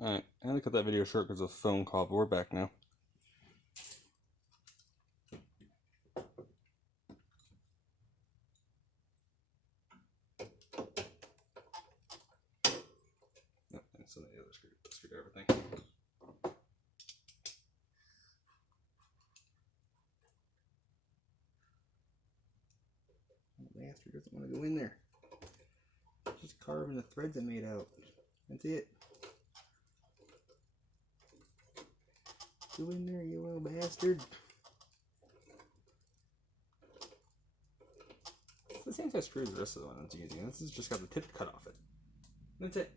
Alright, I had to cut that video short because of a phone call, but we're back now. Oh, and so the other screwdriver thing. The bastard doesn't want to go in there. Just carving the threads I made out. That's it. Go in there, you little bastard. It's the same size screw as the rest of the one that's using. This has just got the tip cut off it. That's it.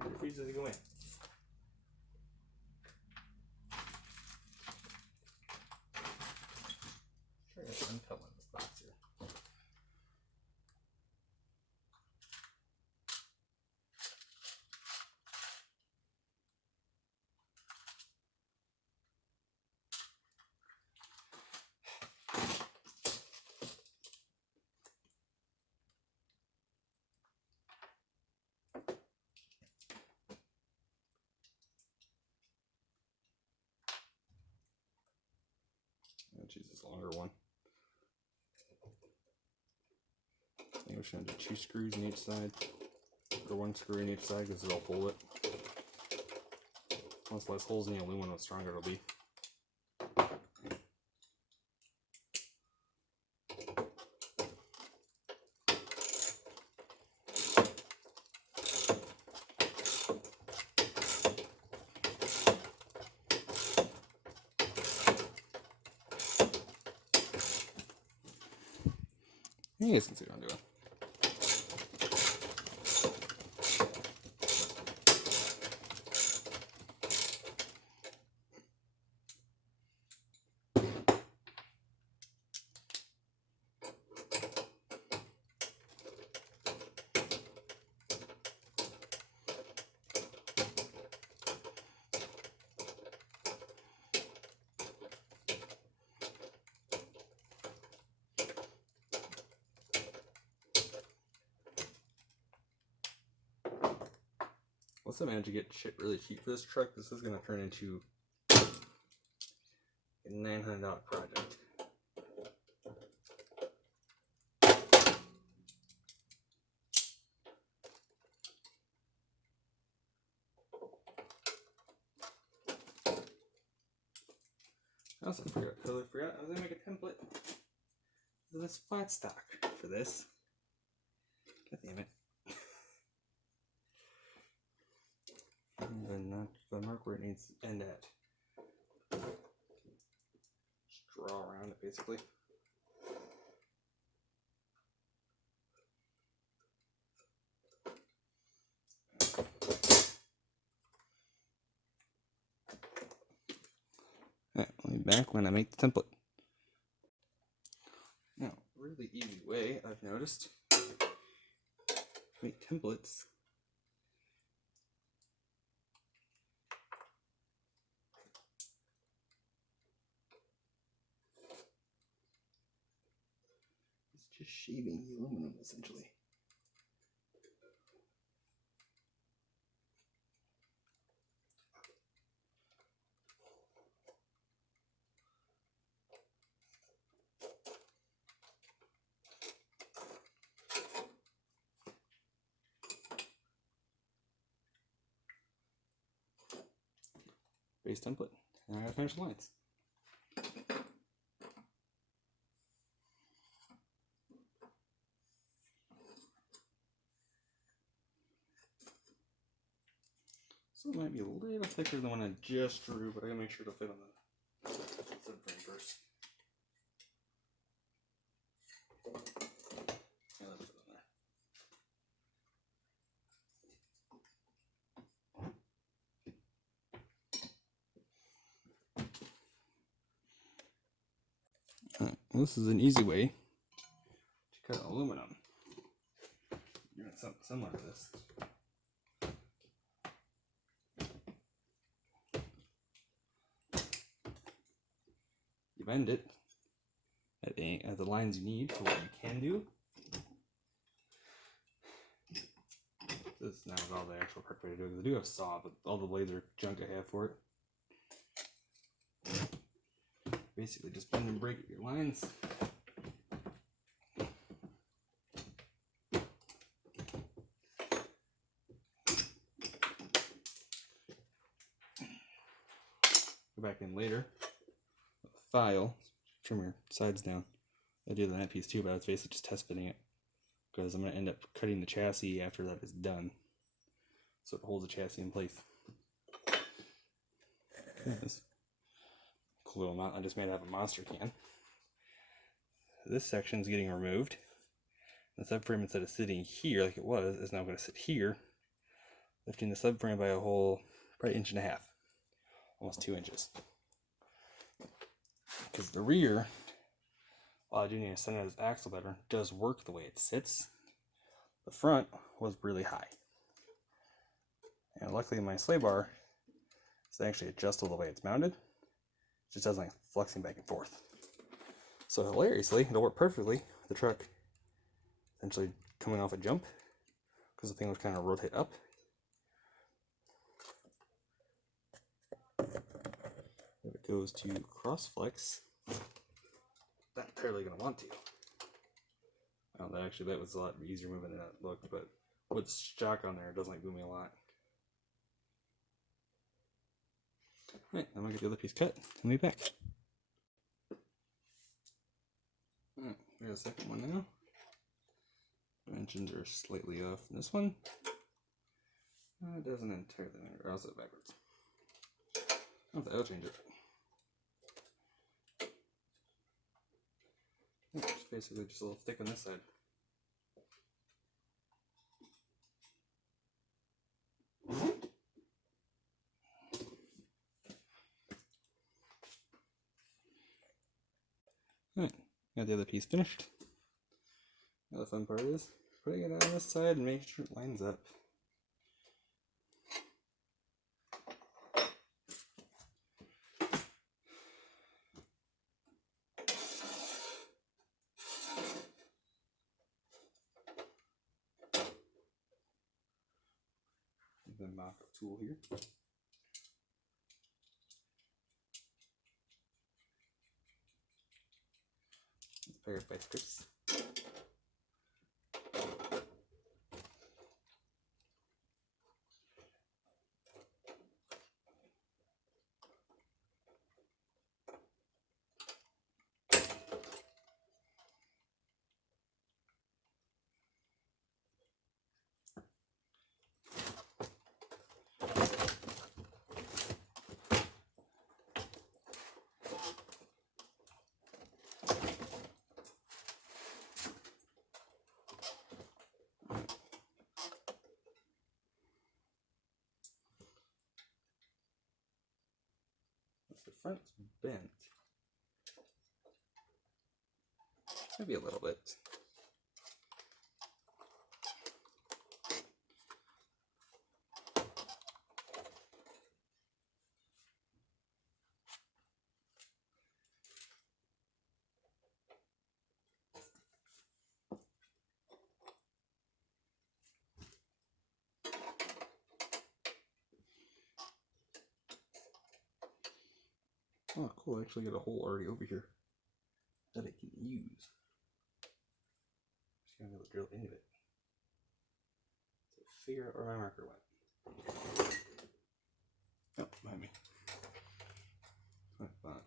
It refuses to go in. Try to uncut one of this box here. I'll choose this longer one. I think we should do 2 screws on each side, or 1 screw in each side because it'll hold it. Once less holes in the aluminum, the stronger it'll be. You guys can see what I'm doing. Once I manage to get shit really cheap for this truck, this is going to turn into a $900 project. I also totally forgot I was going to make a template for this flat stock for this. God damn it. And then the mark where it needs to end at. Just draw around it basically. Alright, I'll be back when I make the template. Now, a really easy way I've noticed to make templates is just shaving the aluminum essentially. Base template. And I gotta finish the lines. So it might be a little thicker than one I just drew, but I gotta make sure it'll fit on the subframe first. Yeah, let's put it on there. Alright, well, this is an easy way to cut aluminum. Doing something similar to this. You bend it at the lines you need for what you can do. This is not at all the actual correct way to do it, because I do have saw, but all the blades are junk I have for it. Basically, just bend and break your lines. Go back in later. File, trim your sides down. I do that piece too, but it's basically just test fitting it, because I'm going to end up cutting the chassis after that is done, so it holds the chassis in place. Yes. Cool little mount I just made out of a monster can. This section is getting removed. The subframe, instead of sitting here like it was, is now going to sit here, lifting the subframe by a whole probably 1.5 inches, almost 2 inches. Because the rear, while I do need to center this axle better, does work the way it sits. The front was really high. And luckily my sway bar is actually adjustable the way it's mounted. It just doesn't like flexing back and forth. So hilariously, it'll work perfectly with the truck essentially coming off a jump, because the thing would kind of rotate up. If it goes to cross flex, not entirely going to want to. That was a lot easier moving than that looked, but with shock on there, it doesn't like booming a lot. Alright, I'm going to get the other piece cut and be back. Alright, we got a second one now. Dimensions are slightly off. This one, it doesn't entirely matter. I'll set it backwards. I'll change it. It's basically just a little thick on this side. Alright, got the other piece finished. Now the fun part is putting it on this side and making sure it lines up. The mock-up tool here. It's paired by strips. The front's bent. Maybe a little bit. Oh, cool. I actually got a hole already over here that I can use. Just gonna be able to drill into it. So figure out where my marker went. Oh, behind me. I thought.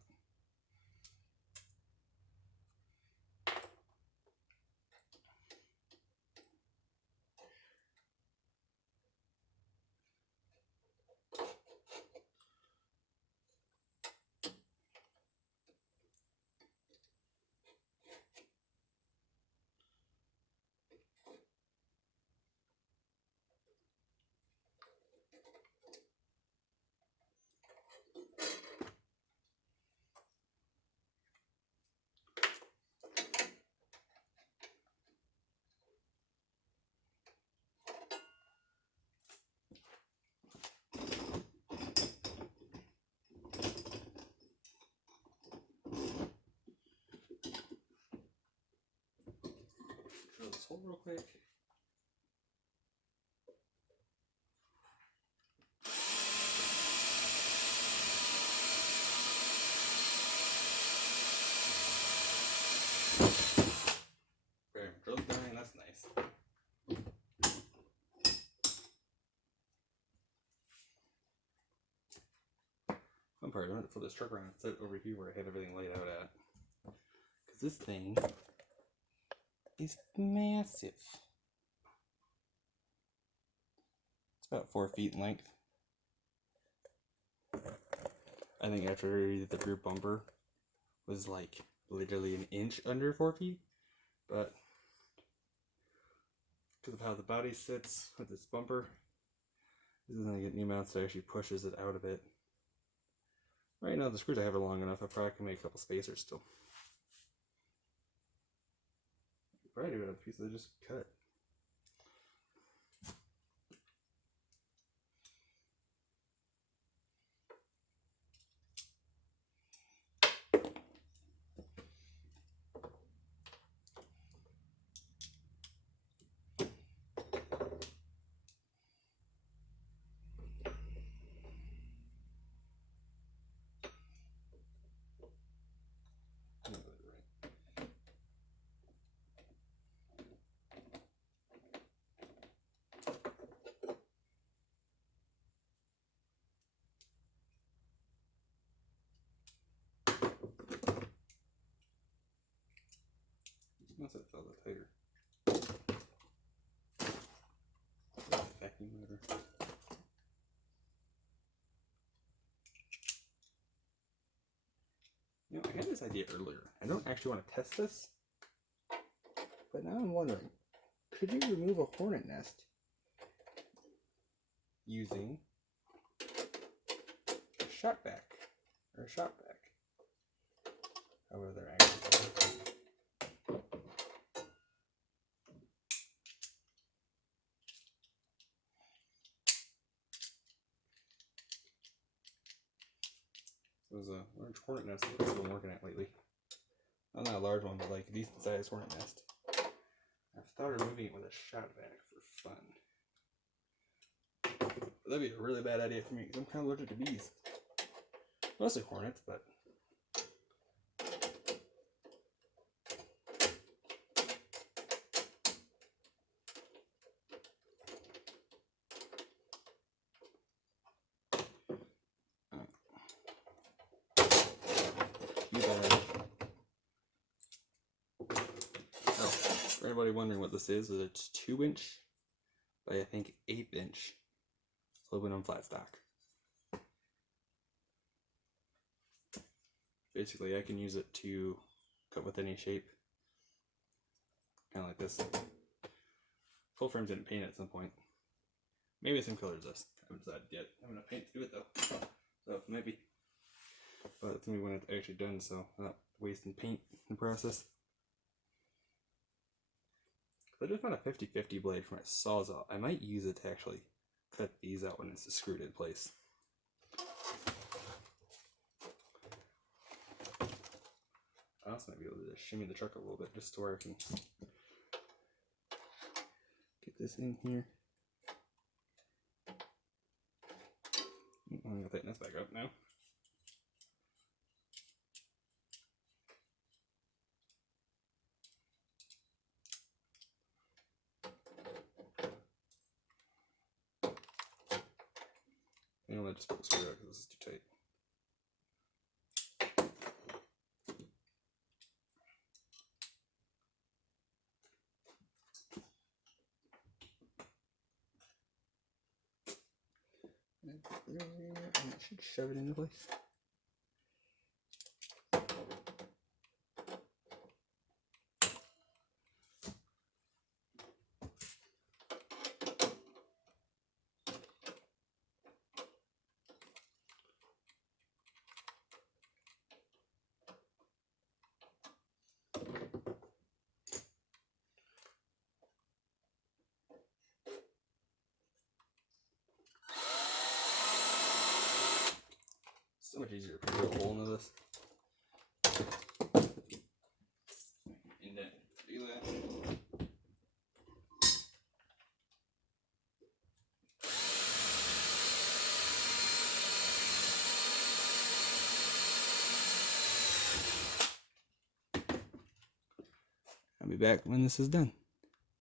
Drill this hole real quick. part. I want to flip this truck around and set it over here where I have everything laid out at. Because this thing is massive. It's about 4 feet in length. I think after the rear bumper was like literally an inch under 4 feet. But because of how the body sits with this bumper, this is going to get new mounts that actually pushes it out of it. Right now the screws I have are long enough, I probably can make a couple spacers still. Probably do it with a piece that I just cut. Once it felt it tighter. Vacuum motor. You know, I had this idea earlier. I don't actually want to test this, but now I'm wondering, could you remove a hornet nest using a shop vac or a shop vac? However they're actually called. It was a large hornet nest that I've been working at lately. Not a large one, but like a decent sized hornet nest. I've thought of removing it with a shot vac for fun. But that'd be a really bad idea for me because I'm kind of allergic to bees. Mostly hornets, but. Oh, for anybody wondering what this is it's 2-inch by I think 8-inch aluminum flat stock. Basically, I can use it to cut with any shape, kind of like this. Full frame's gonna paint at some point. Maybe the same color as this. I haven't decided yet. I have enough paint to do it though, so maybe. But it's gonna be when it's actually done, so I'm not wasting paint in the process. I just found a 50/50 blade for my Sawzall. I might use it to actually cut these out when it's screwed in place. I also might be able to just shimmy the truck a little bit just to where I can get this in here. I'm gonna tighten this back up now. You know what, just pull the screw out because this is too tight. And it should shove it into place. So much easier to drill a hole into this. Indent. Do that. I'll be back when this is done.